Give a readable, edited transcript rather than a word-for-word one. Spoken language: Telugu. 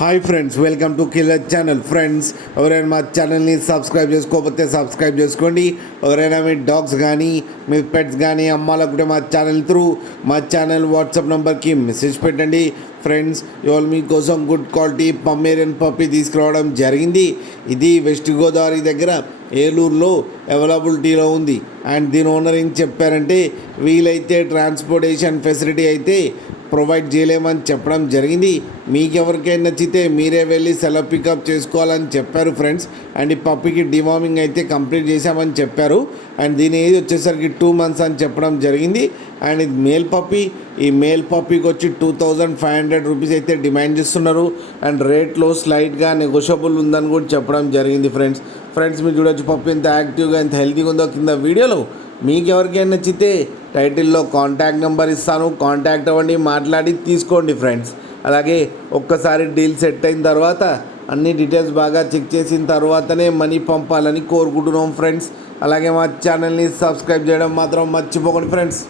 Hi friends, welcome to killer channel. Friends, ఎవరైనా మా ఛానల్ని సబ్స్క్రైబ్ చేసుకోకపోతే సబ్స్క్రైబ్ చేసుకోండి. ఎవరైనా మీ డాగ్స్ కానీ మీ పెట్స్ కానీ అమ్మాలనుకుంటే మా ఛానల్ మా ఛానల్ వాట్సాప్ నెంబర్కి మెసేజ్ పెట్టండి. ఫ్రెండ్స్, ఇవాళ మీకోసం గుడ్ క్వాలిటీ పమ్మేరియన్ పప్పి తీసుకురావడం జరిగింది. ఇది వెస్ట్ గోదావరి దగ్గర ఏలూరులో అవైలబిలిటీలో ఉంది. అండ్ దీని ఓనర్ ఏం చెప్పారంటే, వీలైతే ట్రాన్స్పోర్టేషన్ ఫెసిలిటీ అయితే ప్రొవైడ్ చేయలేమని చెప్పడం జరిగింది. మీకు ఎవరికైనా నచ్చితే మీరే వెళ్ళి సెలవు పికప్ చేసుకోవాలని చెప్పారు ఫ్రెండ్స్. అండ్ ఈ పప్పికి డివార్మింగ్ అయితే కంప్లీట్ చేశామని చెప్పారు. అండ్ దీని ఏజ్ వచ్చేసరికి 2 months అని చెప్పడం జరిగింది. అండ్ ఇది మేల్ పప్పి. ఈ మేల్ పప్పికి వచ్చి 2500 రూపీస్ అయితే డిమాండ్ చేస్తున్నారు. అండ్ రేట్లో స్లైట్గా నెగోషియబుల్ ఉందని కూడా చెప్పడం జరిగింది ఫ్రెండ్స్. మీరు చూడొచ్చు పప్పి ఎంత యాక్టివ్గా ఎంత హెల్తీగా ఉందో కింద వీడియోలో. మీకు ఎవరికైనా నచ్చితే టైటిల్లో కాంటాక్ట్ నెంబర్ ఇస్తాను, కాంటాక్ట్ అవ్వండి, మాట్లాడి తీసుకోండి ఫ్రెండ్స్. అలాగే ఒక్కసారి డీల్ సెట్ అయిన తర్వాత అన్ని డీటెయిల్స్ బాగా చెక్ చేసిన తర్వాతనే మనీ పంపాలని కోరుకుంటున్నాం ఫ్రెండ్స్. అలాగే మా ఛానల్ని సబ్స్క్రైబ్ చేయడం మాత్రం మర్చిపోకండి ఫ్రెండ్స్.